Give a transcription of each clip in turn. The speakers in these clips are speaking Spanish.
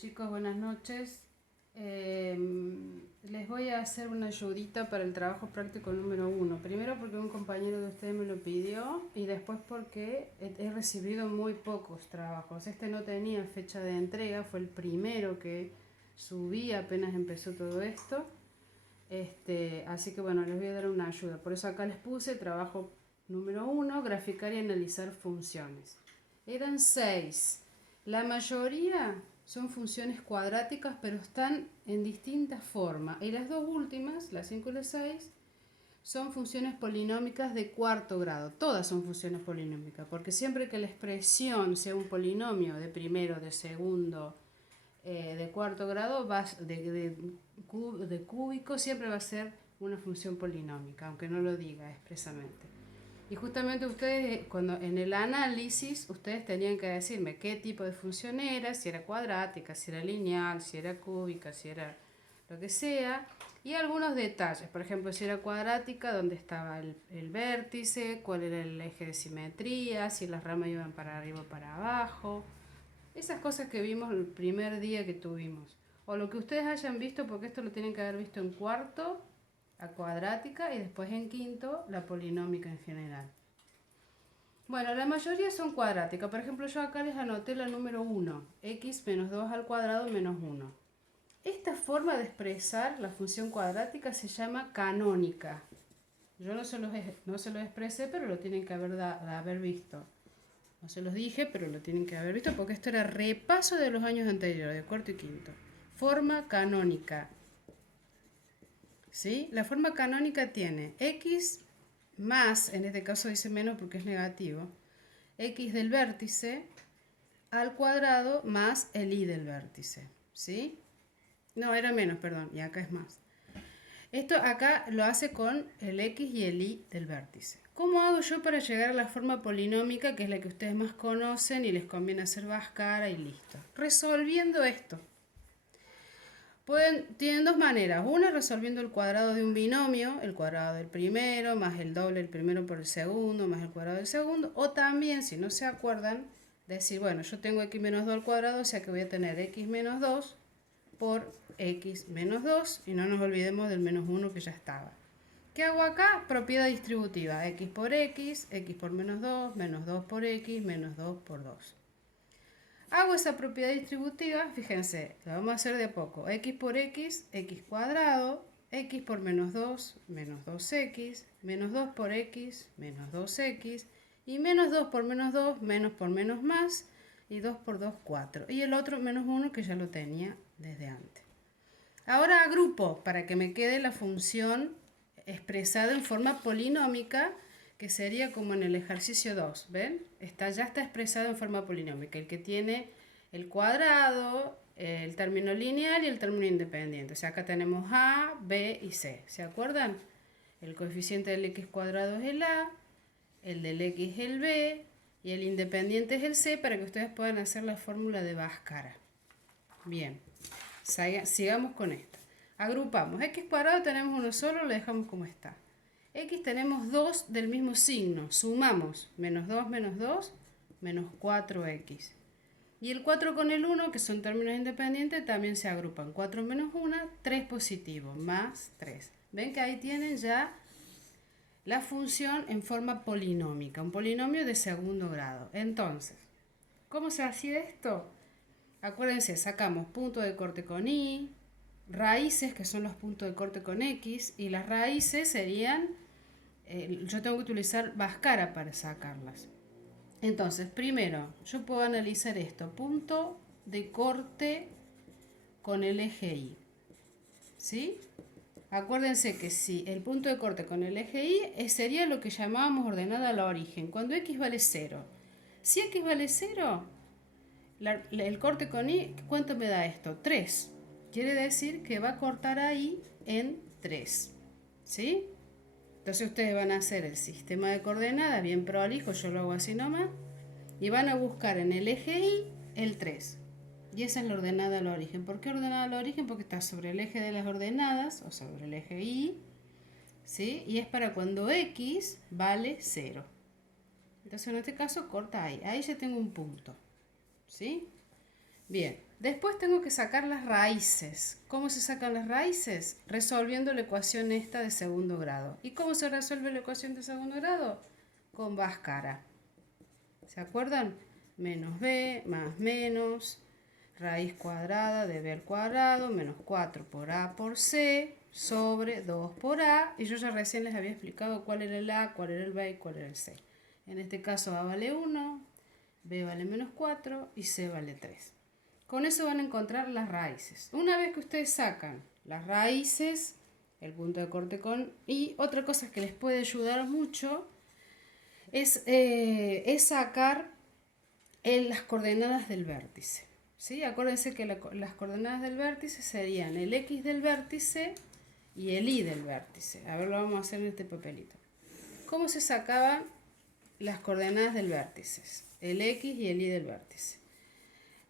Chicos, buenas noches. Les voy a hacer una ayudita para el trabajo práctico número 1. Primero porque un compañero de ustedes me lo pidió y después porque he recibido muy pocos trabajos. Este no tenía fecha de entrega, fue el primero que subí apenas empezó todo esto. Así que bueno, les voy a dar una ayuda. Por eso acá les puse trabajo número 1, graficar y analizar funciones. Eran 6. La mayoría son funciones cuadráticas, pero están en distintas formas. Y las dos últimas, las 5 y las 6, son funciones polinómicas de cuarto grado. Todas son funciones polinómicas, porque siempre que la expresión sea un polinomio de primero, de segundo, de cuarto grado, de cúbico, siempre va a ser una función polinómica, aunque no lo diga expresamente. Y justamente ustedes, cuando en el análisis, ustedes tenían que decirme qué tipo de función era, si era cuadrática, si era lineal, si era cúbica, si era lo que sea, y algunos detalles, por ejemplo, si era cuadrática, dónde estaba el vértice, cuál era el eje de simetría, si las ramas iban para arriba o para abajo, esas cosas que vimos el primer día que tuvimos, o lo que ustedes hayan visto, porque esto lo tienen que haber visto en cuarto, la cuadrática, y después en quinto la polinómica en general. Bueno, la mayoría son cuadráticas. Por ejemplo, yo acá les anoté la número 1, x menos 2 al cuadrado menos 1. Esta forma de expresar la función cuadrática se llama canónica. Yo no se los expresé, pero lo tienen que haber visto. No se los dije, pero lo tienen que haber visto porque esto era repaso de los años anteriores, de cuarto y quinto. Forma canónica. ¿Sí? La forma canónica tiene x más, en este caso dice menos porque es negativo, x del vértice al cuadrado más el y del vértice. ¿Sí? No, era menos, perdón, y acá es más. Esto acá lo hace con el x y el y del vértice. ¿Cómo hago yo para llegar a la forma polinómica, que es la que ustedes más conocen y les conviene hacer Bhaskara y listo? Resolviendo esto. Tienen dos maneras. Una, resolviendo el cuadrado de un binomio, el cuadrado del primero, más el doble del primero por el segundo, más el cuadrado del segundo. O también, si no se acuerdan, decir, bueno, yo tengo x menos 2 al cuadrado, o sea que voy a tener x menos 2 por x menos 2. Y no nos olvidemos del menos 1 que ya estaba. ¿Qué hago acá? Propiedad distributiva. X por menos 2 por x, menos 2 por 2. Hago esa propiedad distributiva, fíjense, la vamos a hacer de a poco. X por x, x cuadrado, x por menos 2 x, menos 2 por x, menos 2x, y menos 2 por menos más, y 2 por 2, 4. Y el otro menos 1 que ya lo tenía desde antes. Ahora agrupo para que me quede la función expresada en forma polinómica, que sería como en el ejercicio 2, ¿ven? Ya está expresado en forma polinómica, el que tiene el cuadrado, el término lineal y el término independiente. O sea, acá tenemos a, b y c, ¿se acuerdan? El coeficiente del x cuadrado es el a, el del x es el b y el independiente es el c, para que ustedes puedan hacer la fórmula de Bhaskara. Bien, sigamos con esto. Agrupamos. X cuadrado tenemos uno solo, lo dejamos como está. X tenemos 2 del mismo signo. Sumamos menos 2, menos 4x. Y el 4 con el 1, que son términos independientes, también se agrupan. 4 menos 1, 3 positivo, más 3. ¿Ven que ahí tienen ya la función en forma polinómica? Un polinomio de segundo grado. Entonces, ¿cómo se hacía esto? Acuérdense, sacamos punto de corte con y, raíces, que son los puntos de corte con x, y las raíces serían, yo tengo que utilizar Bhaskara para sacarlas. Entonces, primero, yo puedo analizar esto, punto de corte con el eje y. ¿Sí? Acuérdense que si el punto de corte con el eje y sería lo que llamábamos ordenada al origen, cuando x vale 0. Si x vale 0, el corte con y, ¿cuánto me da esto? 3. Quiere decir que va a cortar ahí en 3. ¿Sí? Entonces ustedes van a hacer el sistema de coordenadas bien prolijo, yo lo hago así nomás, y van a buscar en el eje y el 3. Y esa es la ordenada al origen. ¿Por qué ordenada al origen? Porque está sobre el eje de las ordenadas, o sobre el eje y, ¿sí? Y es para cuando x vale 0. Entonces en este caso corta ahí. Ahí ya tengo un punto. ¿Sí? Bien. Después tengo que sacar las raíces. ¿Cómo se sacan las raíces? Resolviendo la ecuación esta de segundo grado. ¿Y cómo se resuelve la ecuación de segundo grado? Con Bhaskara. ¿Se acuerdan? Menos b más menos raíz cuadrada de b al cuadrado menos 4 por a por c sobre 2 por a. Y yo ya recién les había explicado cuál era el a, cuál era el b y cuál era el c. En este caso a vale 1, b vale menos 4 y c vale 3. Con eso van a encontrar las raíces. Una vez que ustedes sacan las raíces, el punto de corte con y, otra cosa que les puede ayudar mucho es sacar las coordenadas del vértice. ¿Sí? Acuérdense que las coordenadas del vértice serían el x del vértice y el y del vértice. A ver, lo vamos a hacer en este papelito. ¿Cómo se sacaban las coordenadas del vértice? El x y el y del vértice.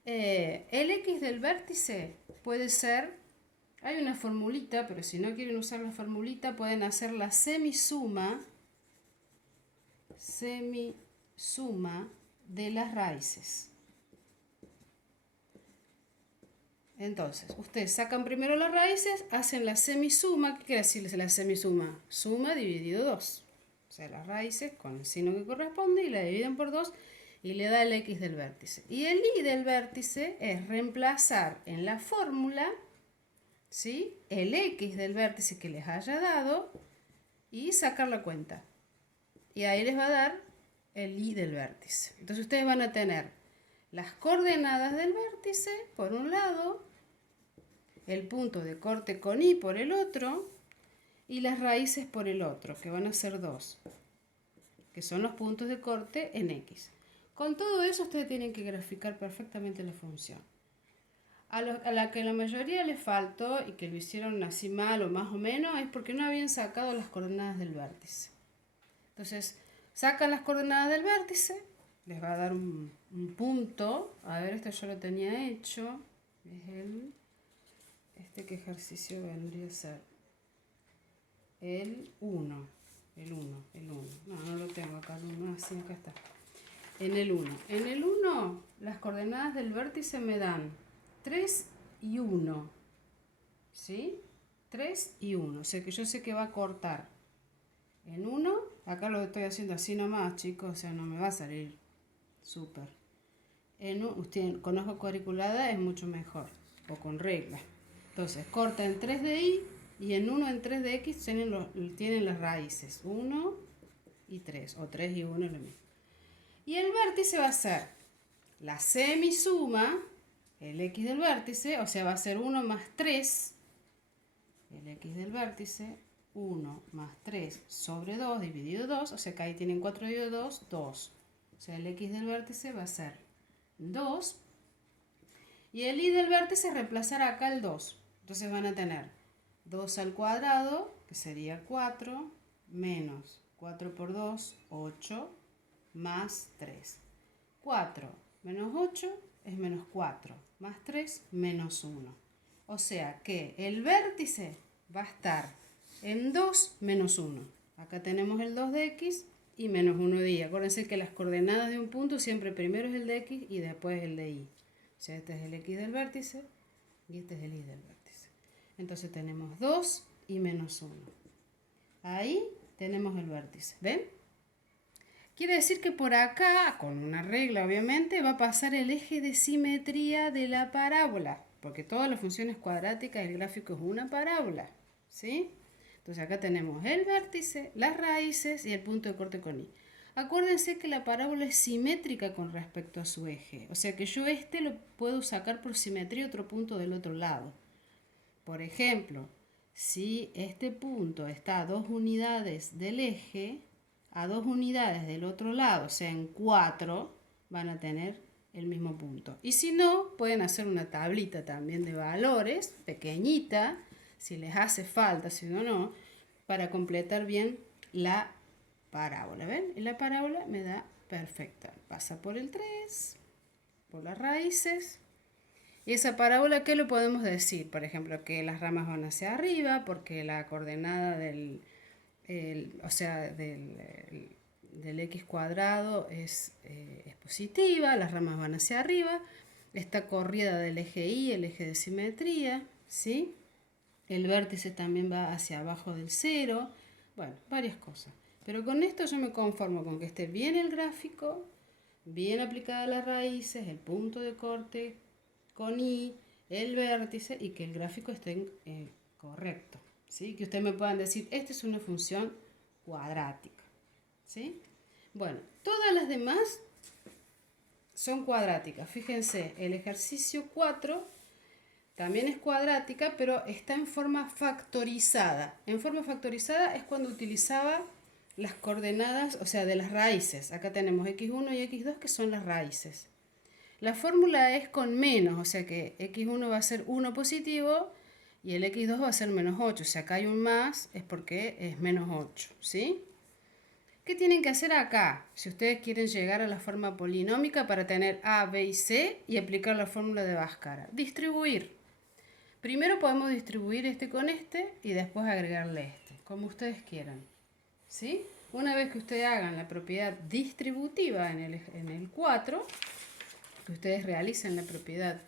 El x del vértice puede ser, hay una formulita, pero si no quieren usar la formulita pueden hacer la semisuma de las raíces. Entonces, ustedes sacan primero las raíces, hacen la semisuma. ¿Qué quiere decir la semisuma? Suma dividido 2. O sea, las raíces con el signo que corresponde y la dividen por 2 y le da el x del vértice. Y el y del vértice es reemplazar en la fórmula, ¿sí?, el x del vértice que les haya dado y sacar la cuenta. Y ahí les va a dar el y del vértice. Entonces ustedes van a tener las coordenadas del vértice por un lado, el punto de corte con y por el otro y las raíces por el otro, que van a ser 2, que son los puntos de corte en x. Con todo eso ustedes tienen que graficar perfectamente la función. A la que la mayoría les faltó y que lo hicieron así mal o más o menos es porque no habían sacado las coordenadas del vértice. Entonces, sacan las coordenadas del vértice, les va a dar un punto. A ver, esto yo lo tenía hecho. Es ¿qué ejercicio vendría a ser? El 1. No lo tengo acá, así acá está. En el 1. En el 1, las coordenadas del vértice me dan 3 y 1. ¿Sí? 3 y 1. O sea que yo sé que va a cortar en 1. Acá lo estoy haciendo así nomás, chicos. O sea, no me va a salir súper. Usted con hoja cuadriculada es mucho mejor. O con regla. Entonces, corta en 3 de y. Y en 1 en 3 de x tienen las raíces. 1 y 3. O 3 y 1 es lo mismo. Y el vértice va a ser la semisuma, el x del vértice, o sea, va a ser 1 más 3, el x del vértice, 1 más 3 sobre 2 dividido 2, o sea que ahí tienen 4 dividido 2, 2. O sea, el x del vértice va a ser 2. Y el y del vértice reemplazar acá el 2. Entonces van a tener 2 al cuadrado, que sería 4, menos 4 por 2, 8, más 3. 4 menos 8 es menos 4, más 3, menos 1. O sea que el vértice va a estar en 2 menos 1. Acá tenemos el 2 de x y menos 1 de y. Acuérdense que las coordenadas de un punto siempre primero es el de x y después el de y. O sea, este es el x del vértice y este es el y del vértice. Entonces tenemos 2 y menos 1. Ahí tenemos el vértice. ¿Ven? Quiere decir que por acá, con una regla obviamente, va a pasar el eje de simetría de la parábola, porque todas las funciones cuadráticas, el gráfico es una parábola, ¿sí? Entonces acá tenemos el vértice, las raíces y el punto de corte con y. Acuérdense que la parábola es simétrica con respecto a su eje, o sea que yo lo puedo sacar por simetría otro punto del otro lado. Por ejemplo, si este punto está a 2 unidades del eje, a 2 unidades del otro lado, o sea, en 4, van a tener el mismo punto. Y si no, pueden hacer una tablita también de valores, pequeñita, si les hace falta, si no, para completar bien la parábola. ¿Ven? Y la parábola me da perfecta. Pasa por el 3, por las raíces. Y esa parábola, ¿qué lo podemos decir? Por ejemplo, que las ramas van hacia arriba, porque la coordenada del x cuadrado es positiva, las ramas van hacia arriba. esta corrida del eje Y, el eje de simetría, ¿sí? El vértice también va hacia abajo del cero, bueno, varias cosas. Pero con esto yo me conformo con que esté bien el gráfico, bien aplicadas las raíces, el punto de corte con Y, el vértice y que el gráfico esté correcto, ¿sí? Que ustedes me puedan decir, esta es una función cuadrática, ¿sí? Bueno, todas las demás son cuadráticas. Fíjense, el ejercicio 4 también es cuadrática, pero está en forma factorizada. En forma factorizada es cuando utilizaba las coordenadas, o sea, de las raíces. Acá tenemos x1 y x2 que son las raíces. La fórmula es con menos, o sea que x1 va a ser 1 positivo y el x2 va a ser menos 8. O sea, acá hay un más, es porque es menos 8, ¿sí? ¿Qué tienen que hacer acá? Si ustedes quieren llegar a la forma polinómica para tener a, b y c y aplicar la fórmula de Bhaskara. Distribuir. Primero podemos distribuir este con este y después agregarle este, como ustedes quieran, ¿sí? Una vez que ustedes hagan la propiedad distributiva en el 4, que ustedes realicen la propiedad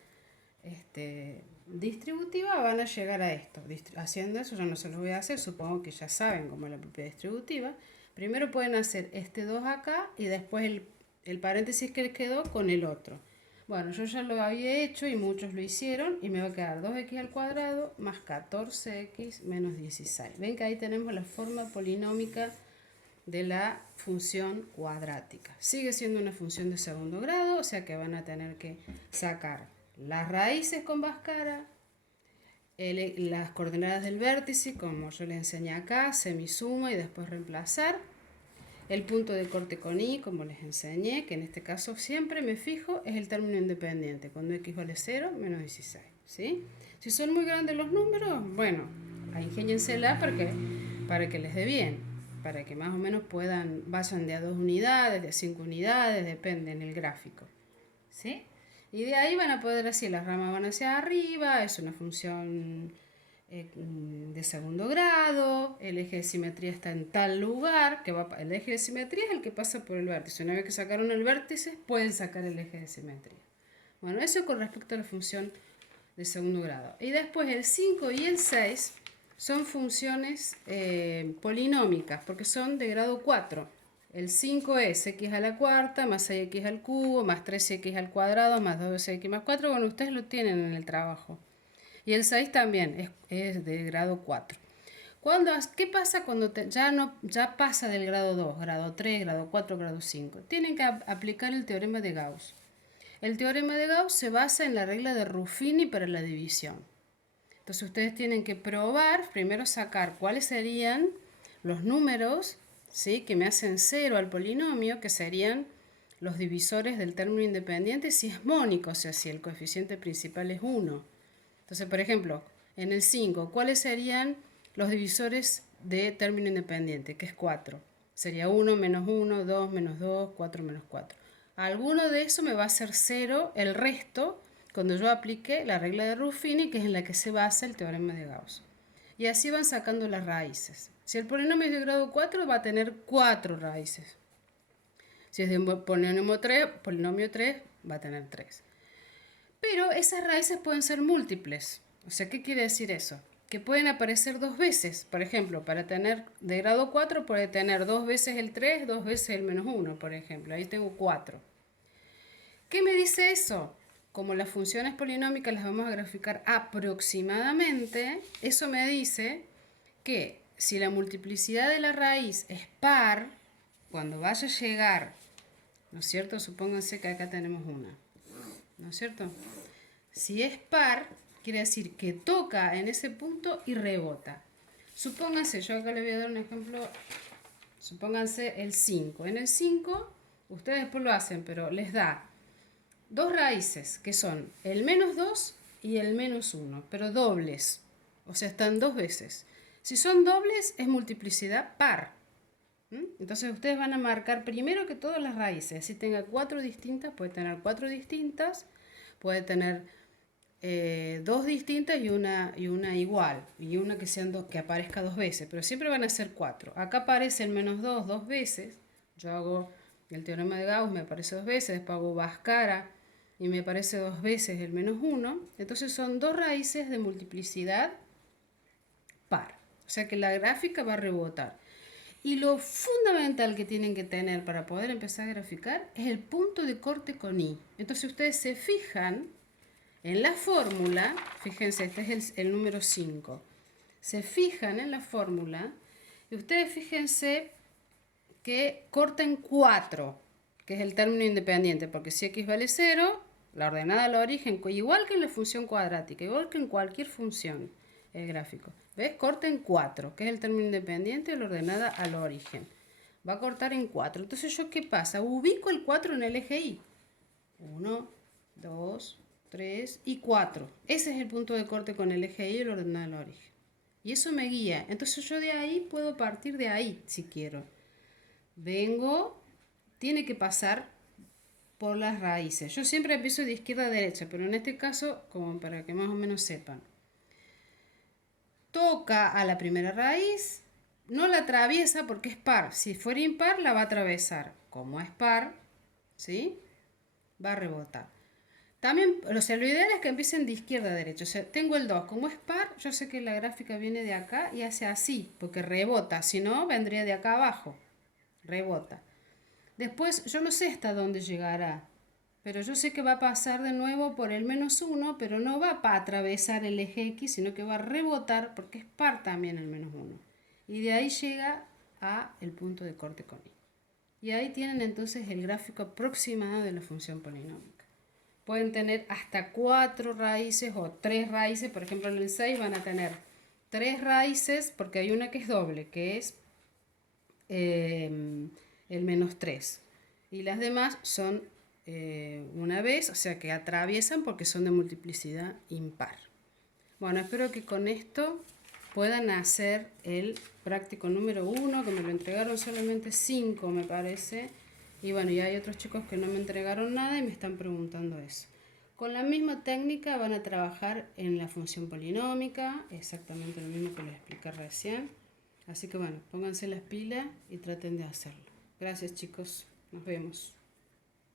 distributiva, van a llegar a esto. Haciendo eso yo no se lo voy a hacer, supongo que ya saben cómo es la propiedad distributiva. Primero pueden hacer este 2 acá y después el paréntesis que les quedó con el otro. Bueno, yo ya lo había hecho y muchos lo hicieron y me va a quedar 2x al cuadrado más 14x menos 16. Ven que ahí tenemos la forma polinómica de la función cuadrática. Sigue siendo una función de segundo grado, o sea que van a tener que sacar las raíces con Bhaskara, las coordenadas del vértice, como yo les enseñé acá, semisuma y después reemplazar. El punto de corte con Y, como les enseñé, que en este caso siempre me fijo, es el término independiente, cuando x vale 0, menos 16. ¿Sí? Si son muy grandes los números, bueno, ingéniensela para que les dé bien, para que más o menos vayan de a 2 unidades, de a 5 unidades, depende en el gráfico. ¿Sí? Y de ahí van a poder decir, las ramas van hacia arriba, es una función de segundo grado, el eje de simetría está en tal lugar, el eje de simetría es el que pasa por el vértice. Una vez que sacaron el vértice, pueden sacar el eje de simetría. Bueno, eso con respecto a la función de segundo grado. Y después el 5 y el 6 son funciones polinómicas, porque son de grado 4. El 5 es x a la cuarta, más 6x al cubo, más 13x al cuadrado, más 2x más 4. Bueno, ustedes lo tienen en el trabajo. Y el 6 también es de grado 4. ¿Qué pasa cuando ya pasa del grado 2, grado 3, grado 4, grado 5? Tienen que aplicar el teorema de Gauss. El teorema de Gauss se basa en la regla de Ruffini para la división. Entonces ustedes tienen que probar, primero sacar cuáles serían los números, ¿sí?, que me hacen 0 al polinomio, que serían los divisores del término independiente si es mónico, o sea, si el coeficiente principal es 1. Entonces, por ejemplo, en el 5, ¿cuáles serían los divisores de término independiente? Que es 4. Sería 1 menos 1, 2 menos 2, 4 menos 4. Alguno de eso me va a hacer 0, el resto, cuando yo aplique la regla de Ruffini, que es en la que se basa el teorema de Gauss. Y así van sacando las raíces. Si el polinomio es de grado 4, va a tener 4 raíces. Si es de polinomio 3, va a tener 3. Pero esas raíces pueden ser múltiples. O sea, ¿qué quiere decir eso? Que pueden aparecer 2 veces. Por ejemplo, para tener de grado 4 puede tener 2 veces el 3, 2 veces el menos 1, por ejemplo. Ahí tengo 4. ¿Qué me dice eso? Como las funciones polinómicas las vamos a graficar aproximadamente, eso me dice que si la multiplicidad de la raíz es par, cuando vaya a llegar, ¿no es cierto? Supónganse que acá tenemos una, ¿no es cierto? Si es par, quiere decir que toca en ese punto y rebota. Supónganse, yo acá les voy a dar un ejemplo, supónganse el 5. En el 5, ustedes después lo hacen, pero les da 2 raíces, que son el menos 2 y el menos 1, pero dobles, o sea, están 2 veces. Si son dobles, es multiplicidad par. Entonces ustedes van a marcar primero que todas las raíces. Si tenga 4 distintas, puede tener 4 distintas, puede tener 2 distintas y una igual, y una que aparezca 2 veces, pero siempre van a ser 4. Acá aparece el menos 2 2 veces, yo hago el teorema de Gauss, me aparece 2 veces, después hago Bhaskara y me parece 2 veces el menos 1, entonces son 2 raíces de multiplicidad par. O sea que la gráfica va a rebotar. Y lo fundamental que tienen que tener para poder empezar a graficar es el punto de corte con i. Entonces ustedes se fijan en la fórmula, fíjense, este es el número 5. Se fijan en la fórmula y ustedes fíjense que corta en 4, que es el término independiente, porque si x vale 0, la ordenada al origen, igual que en la función cuadrática, igual que en cualquier función, el gráfico. ¿Ves? Corta en 4, que es el término independiente, la ordenada al origen. Va a cortar en 4. Entonces, ¿yo qué pasa? Ubico el 4 en el eje Y. 1, 2, 3 y 4. Ese es el punto de corte con el eje Y y la ordenada al origen. Y eso me guía. Entonces, yo de ahí puedo partir de ahí, si quiero. Vengo, tiene que pasar por las raíces. Yo siempre empiezo de izquierda a derecha, pero en este caso, como para que más o menos sepan. Toca a la primera raíz, no la atraviesa porque es par. Si fuera impar, la va a atravesar. Como es par, ¿sí? Va a rebotar. También, o sea, lo ideal es que empiecen de izquierda a derecha. O sea, tengo el 2. Como es par, yo sé que la gráfica viene de acá y hace así, porque rebota. Si no, vendría de acá abajo. Rebota. Después, yo no sé hasta dónde llegará, pero yo sé que va a pasar de nuevo por el menos 1, pero no va a atravesar el eje X, sino que va a rebotar porque es par también el menos 1. Y de ahí llega a el punto de corte con i. Y ahí tienen entonces el gráfico aproximado de la función polinómica. Pueden tener hasta 4 raíces o 3 raíces, por ejemplo en el 6 van a tener 3 raíces porque hay una que es doble, que es el menos 3. Y las demás son una vez, o sea que atraviesan porque son de multiplicidad impar. Bueno, espero que con esto puedan hacer el práctico número 1, que me lo entregaron solamente 5 me parece. Y bueno, ya hay otros chicos que no me entregaron nada y me están preguntando eso. Con la misma técnica van a trabajar en la función polinómica, exactamente lo mismo que les expliqué recién. Así que bueno, pónganse las pilas y traten de hacerlo. Gracias chicos, nos vemos.